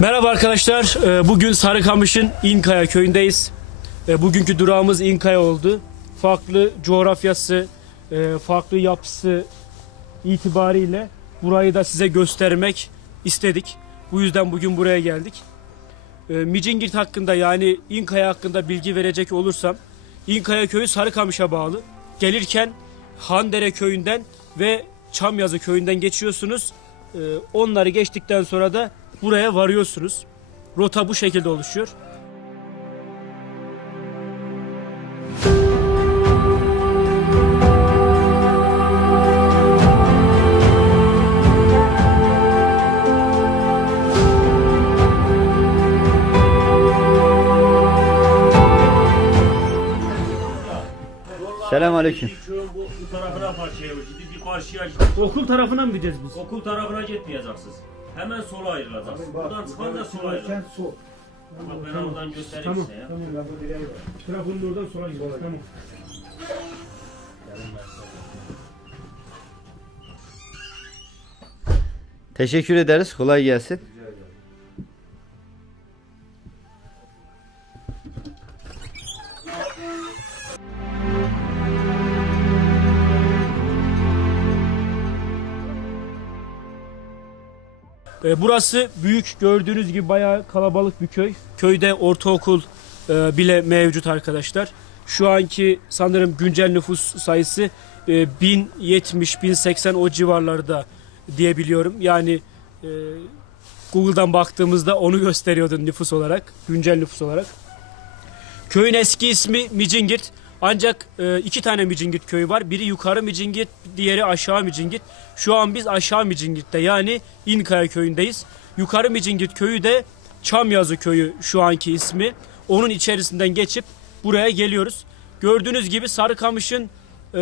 Merhaba arkadaşlar. Ee, Bugün Sarıkamış'ın İnkaya köyündeyiz. Ee, Bugünkü durağımız İnkaya oldu. Farklı coğrafyası, e, farklı yapısı itibariyle burayı da size göstermek istedik. Bu yüzden bugün buraya geldik. Ee, Micingirt hakkında yani İnkaya hakkında bilgi verecek olursam İnkaya köyü Sarıkamış'a bağlı. Gelirken Handere köyünden ve Çamyazı köyünden geçiyorsunuz. Onları geçtikten sonra da buraya varıyorsunuz. Rota bu şekilde oluşuyor. Selam aleyküm. Şu bu, bu tarafına parçaya şimdi bir karşıya Okul tarafına mı gideceğiz biz? okul tarafına gitmeyeceksiniz. Hemen sola ayrılacaksınız. Buradan çıkan da sola ayrılacaksınız. sol. Bak ben oradan göstereyim Tamam, size ya. tamam. Var. Trafonun oradan sola gidiyoruz. Tamam. Teşekkür ederiz. Kolay gelsin. Ee, Burası büyük gördüğünüz gibi bayağı kalabalık bir köy. Köyde ortaokul e, bile mevcut arkadaşlar. Şu anki sanırım güncel nüfus sayısı e, 1070-1080 o civarlarda diyebiliyorum. Yani e, Google'dan baktığımızda onu gösteriyordu nüfus olarak, güncel nüfus olarak. Köyün eski ismi Micingirt. Ancak e, iki tane Micingirt köyü var. Biri yukarı Micingirt, diğeri aşağı Micingirt. Şu an biz aşağı Micingirt'te yani İnkaya köyündeyiz. Yukarı Micingirt köyü de Çamyazı köyü şu anki ismi. Onun içerisinden geçip buraya geliyoruz. Gördüğünüz gibi Sarıkamış'ın e,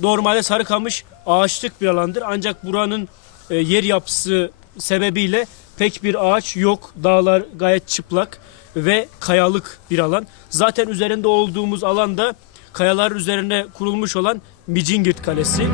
normalde Sarıkamış ağaçlık bir alandır. Ancak buranın e, yer yapısı sebebiyle pek bir ağaç yok. Dağlar gayet çıplak ve kayalık bir alan. Zaten üzerinde olduğumuz alanda kayalar üzerine kurulmuş olan Micingirt Kalesi.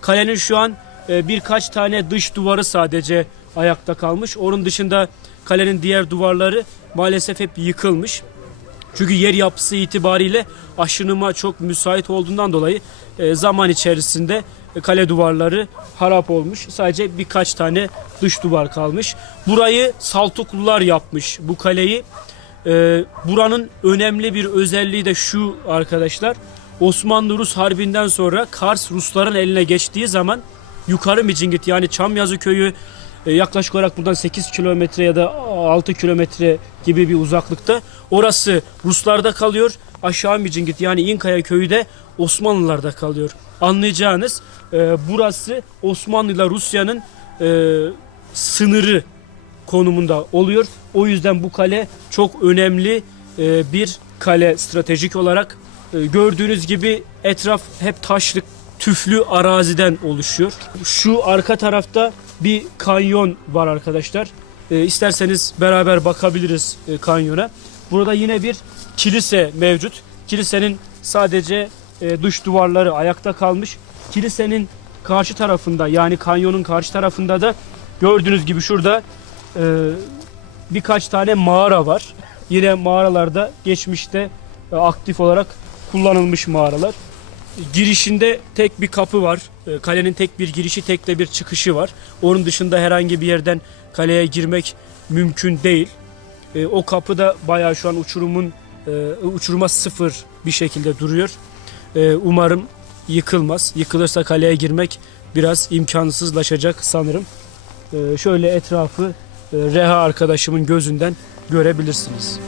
Kalenin şu an e, birkaç tane dış duvarı sadece ayakta kalmış. Onun dışında kalenin diğer duvarları maalesef hep yıkılmış. Çünkü yer yapısı itibariyle aşınıma çok müsait olduğundan dolayı e, zaman içerisinde kale duvarları harap olmuş. Sadece birkaç tane dış duvar kalmış. Burayı Saltuklular yapmış bu kaleyi. E, buranın önemli bir özelliği de şu arkadaşlar. Osmanlı-Rus harbinden sonra Kars Rusların eline geçtiği zaman yukarı Micingit yani Çamyazı köyü e, yaklaşık olarak buradan 8 kilometre ya da 6 kilometre gibi bir uzaklıkta. Orası Ruslarda kalıyor. Aşağı Micingit yani İnkaya köyü de Osmanlılarda kalıyor. Anlayacağınız e, burası Osmanlı ile Rusya'nın e, sınırı konumunda oluyor. O yüzden bu kale çok önemli e, bir kale stratejik olarak. E, gördüğünüz gibi etraf hep taşlık, tüflü araziden oluşuyor. Şu arka tarafta bir kanyon var arkadaşlar. E, isterseniz beraber bakabiliriz e, kanyona. Burada yine bir kilise mevcut. Kilisenin sadece e, dış duvarları ayakta kalmış. Kilisenin karşı tarafında yani kanyonun karşı tarafında da gördüğünüz gibi şurada e, birkaç tane mağara var. Yine mağaralarda geçmişte e, aktif olarak kullanılmış mağaralar. Girişinde tek bir kapı var. E, Kalenin tek bir girişi, tek de bir çıkışı var. Onun dışında herhangi bir yerden kaleye girmek mümkün değil. E, O kapı da bayağı şu an uçurumun e, uçuruma sıfır bir şekilde duruyor. Umarım yıkılmaz. Yıkılırsa kaleye girmek biraz imkansızlaşacak sanırım. Şöyle etrafı Reha arkadaşımın gözünden görebilirsiniz.